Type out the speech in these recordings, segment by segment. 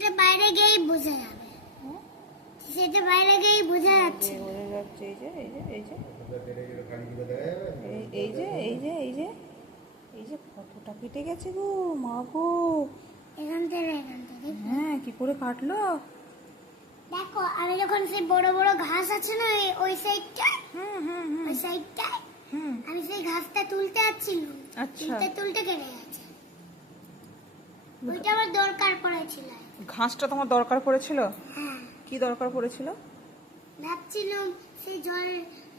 সেটা বাইরে গিয়েই বোঝা যাবে। সেটা বাইরে গিয়েই বোঝা যাচ্ছে। বোঝা যাচ্ছে। এই যে এই যে এই যে এই যে এই যে এই যে কতটা কেটে গেছে গো মা গো। এখান থেকে হ্যাঁ, কি করে কাটলো? দেখো, আমি যখন সেই বড় বড় ঘাস আছে না ওই সাইডটা, ওই সাইডটা আমি সেই ঘাসটা তুলতে যাচ্ছিলাম। আচ্ছা, তুলতে কেটে গেছে। ওইটা আমার দরকার পড়েছিল। ঘাসটা তোমার দরকার পড়েছিল? হ্যাঁ, কি দরকার পড়েছিল? ভাবছিলাম সেই জল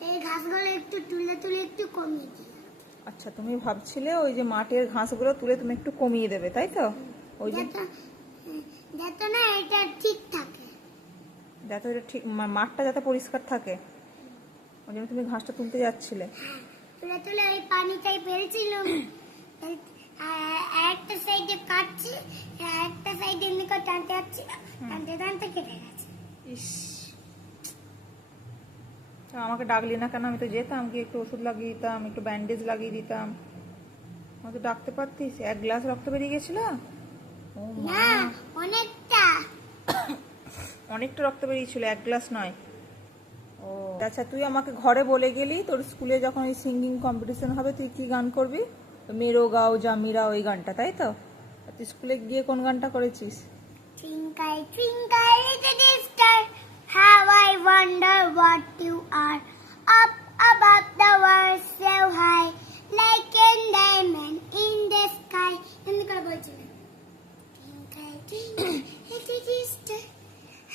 এই ঘাসগুলো একটু তুলে তুলে একটু কমিয়ে দিই। আচ্ছা, তুমি ভাবছিলে ওই যে মাঠের ঘাসগুলো তুলে তুমি একটু কমিয়ে দেবে, তাই তো? ওই যে যাতে না এটা ঠিক থাকে, যাতে এটা ঠিক মাঠটা যাতে পরিষ্কার থাকে, ওই জন্য তুমি ঘাসটা তুলতে যাচ্ছিলে। তুলে তুলে ওই পানিটাই ফেলছিলাম। একটা সাইডে কাটছি, একটা সাইডে নিকো টানতে যাচ্ছি, টানতে টানতে কেটে গেছে। ইস, আমাকে ডাকলি না কেন? আমি তো যেতাম, কি একটু ওষুধ লাগিয়ে দিতাম, একটু ব্যান্ডেজ লাগিয়ে দিতাম। আমাকে ডাকতে পারতিস। 1 গ্লাস রক্ত বেরিয়ে গেছিল? ও মা, না, অনেকটা। অনেকটা রক্ত বেরিয়েছিল, 1 গ্লাস নয়। ও আচ্ছা, তুই আমাকে ঘরে বলে গেলি তোর স্কুলে যখন ওই সিঙ্গিং কম্পিটিশন হবে তুই কি গান করবি? মেরো গাও জামিরা, ওই গানটা, তাই তো? আর তুই স্কুলে গিয়ে কোন গানটা করেছিস? Twinkle, twinkle, little star, how I wonder what you are. Up above the world so high, like a diamond in the sky. এমনি করে বলছিলেন। Twinkle, twinkle, little star,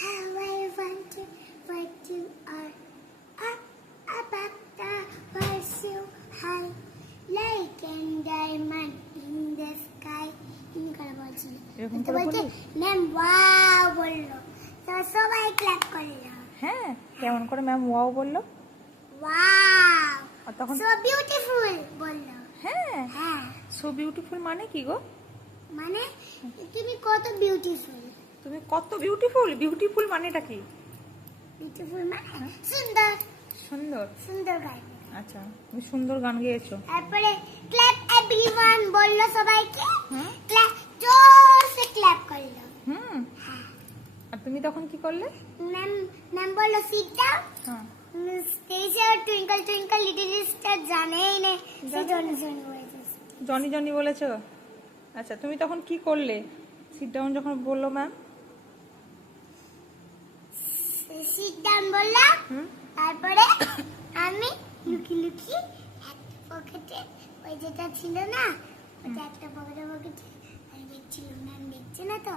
how I wonder what you are. Up above the world so high, like a diamond in the sky. এমনি করে বলছিলেন। এরকম করে বলি? Ma'am wow বললো, তো সবাই ক্ল্যাপ করলো। হ্যাঁ, কেমন করে ম্যাম ওয়াও বললো? ওয়াও, আর তখন সো বিউটিফুল বললো। হ্যাঁ, হ্যাঁ, সো বিউটিফুল মানে কি গো? মানে তুমি কত বিউটিফুল। তুমি কত বিউটিফুল? বিউটিফুল মানেটা কি? বিউটিফুল মানে সুন্দর। সুন্দর। সুন্দর গান। আচ্ছা, তুমি সুন্দর গান গেয়েছো। তারপরে ক্ল্যাপ এভরিওয়ান বললো সবাইকে। ক্ল্যাপ, জোরসে ক্ল্যাপ করলো। আর তুমি তখন কি করলে? ম্যাম বললো সিট ডাউন। হ্যাঁ, স্টেজে টুইঙ্কল টুইঙ্কল লিটল স্টার জানেই না, সে জনি জনি বলেছে। জনি জনি বলেছো? আচ্ছা, তুমি তখন কি করলে সিট ডাউন যখন বললো ম্যাম? সিট ডাউন বললাম। তারপরে আমি লুকি লুকি একটা পকেটে ওই যেটা ছিল না, ওটা একটা পকেটে আমি দেখছিলাম, ম্যাম দেখছে না তো।